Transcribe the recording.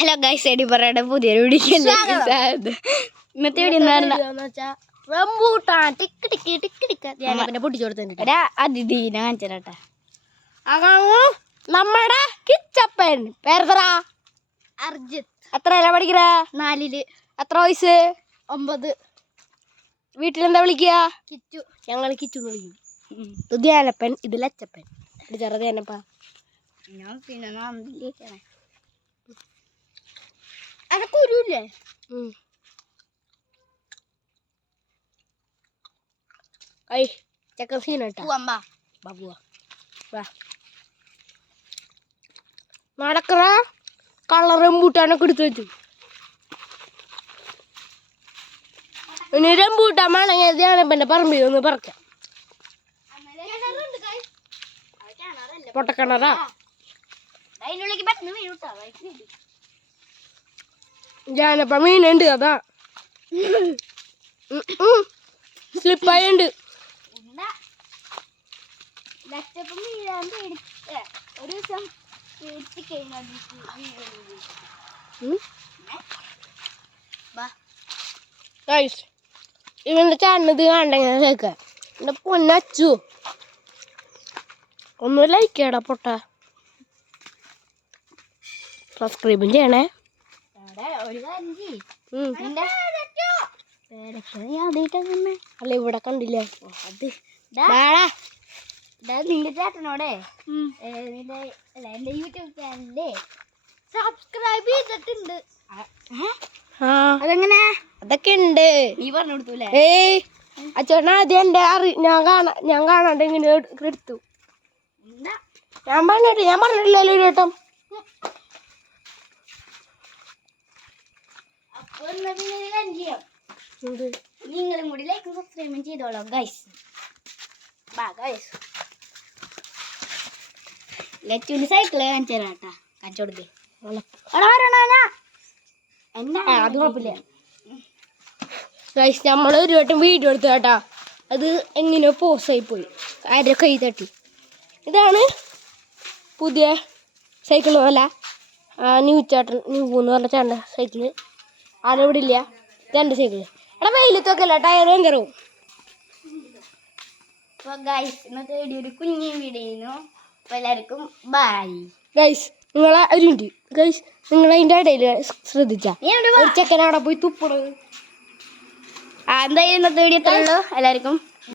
Hello guys, എടി പറയുടെ പുതിയൊരു വീഡിയോയിലേക്ക് ഇന്നത്തെ വീഡിയോ എന്ന് വെച്ചാൽ rambutan tick tick tick tick ഞാൻ പിന്നെ പൊട്ടിച്ചു കൊടുത്തിട്ടുണ്ട്. അതിഥീനെ കാണിച്ചേരാട്ടെ. അതാണ് നമ്മുടെ കിച്ചപ്പൻ. പേരെത്ര? അർജിത്ത്. എത്രയല്ല പഠിക്കണ? 4. എത്ര വയസ്സ്? 9. വീട്ടിലെന്താ വിളിക്കുക? കിച്ചു. ഞങ്ങൾ കിച്ചു എന്ന് വിളിക്കും. ഇത് ധ്യാനപ്പൻ, ഇത് ലച്ചപ്പൻ. ഇത് ചെറു ധ്യാനപ്പ. ഞാൻ പിന്നെ അതൊക്കെ ഒരുല്ലേ? I Chakkan സീനട്ടാ. നടക്കറ കളർ റംബൂട്ടാനൊക്കെ എടുത്ത് വെച്ചു. ഇനി റംബൂട്ടാൻ വേണമെങ്കിൽ ധ്യാനപ്പൻ്റെ പറമ്പിൽ ഒന്ന് പറിക്കാം. പൊട്ടക്കിണറാ? ഞാനപ്പ മീനുണ്ട്, അതാ സ്ലിപ്പായുണ്ട്. ഇവന്റെ ചാനത് കണ്ടെങ്ങനെ കേൾക്ക. എന്റെ പൊന്നച്ചു ഒന്ന് ലൈക്ക് ചെയ്യടാ പൊട്ട. സബ്സ്ക്രൈബും ചെയ്യണേ. അല്ല ഇവിടെ കണ്ടില്ലേ? നിന്റെ ചേട്ടനോടെ എന്റെ യൂട്യൂബ് ചാനലില് സബ്സ്ക്രൈബ് ചെയ്തിട്ടുണ്ട്. അതെങ്ങനെ? അതൊക്കെ ഉണ്ട്. നീ പറഞ്ഞു കൊടുത്തൂല്ലേ? ഏയ് അച്ഛനാ ആദ്യം എന്റെ ഞാൻ കാണാണ്ട് ഇങ്ങനെ എടുത്തു. ഞാൻ പറഞ്ഞിട്ടില്ലല്ലോ ഒരു ചേട്ടൻ. നിങ്ങളും കൂടി ലൈക്കും സബ്സ്ക്രൈബും ചെയ്തോളാം ഗൈസ്. ലച്ചുവിന്റെ സൈക്കിള് കാണിച്ചു തരാട്ടാ. കാണിച്ചു കൊടുക്കേ. അത് കുഴപ്പമില്ല ഗൈസ്. നമ്മളൊരു വട്ടം വീഡിയോ എടുത്തു കേട്ടാ. അത് എങ്ങനെയോ പോസായി പോയി. ആരുടെ കൈ തട്ടി. ഇതാണ് പുതിയ സൈക്കിൾ. അല്ല ന്യൂ എന്ന് പറഞ്ഞ ചേട്ടൻ്റെ സൈക്കിള്. ആരെവിടെ ഇല്ല. ഇതെൻ്റെ സൈക്കിള്. എടാ വെയിലത്തൊക്കെയല്ല, ടയർ ഭയങ്കരവും. അപ്പോൾ ഗൈസ് ഇന്നത്തെ വീഡിയോ ഒരു കുഞ്ഞു വീഡിയോ. അപ്പോൾ എല്ലാവർക്കും ബൈ ഗൈസ്. നിങ്ങളെ ഒരു മിനിറ്റ് ഗൈസ്, നിങ്ങളതിൻ്റെ ഇടയിൽ ശ്രദ്ധിച്ചാ ഒരു ചെക്കൻ അവിടെ പോയി തുപ്പണത്. എന്തായാലും ഇന്നത്തെ വീഡിയോ എത്രയുള്ളൂ. എല്ലാവർക്കും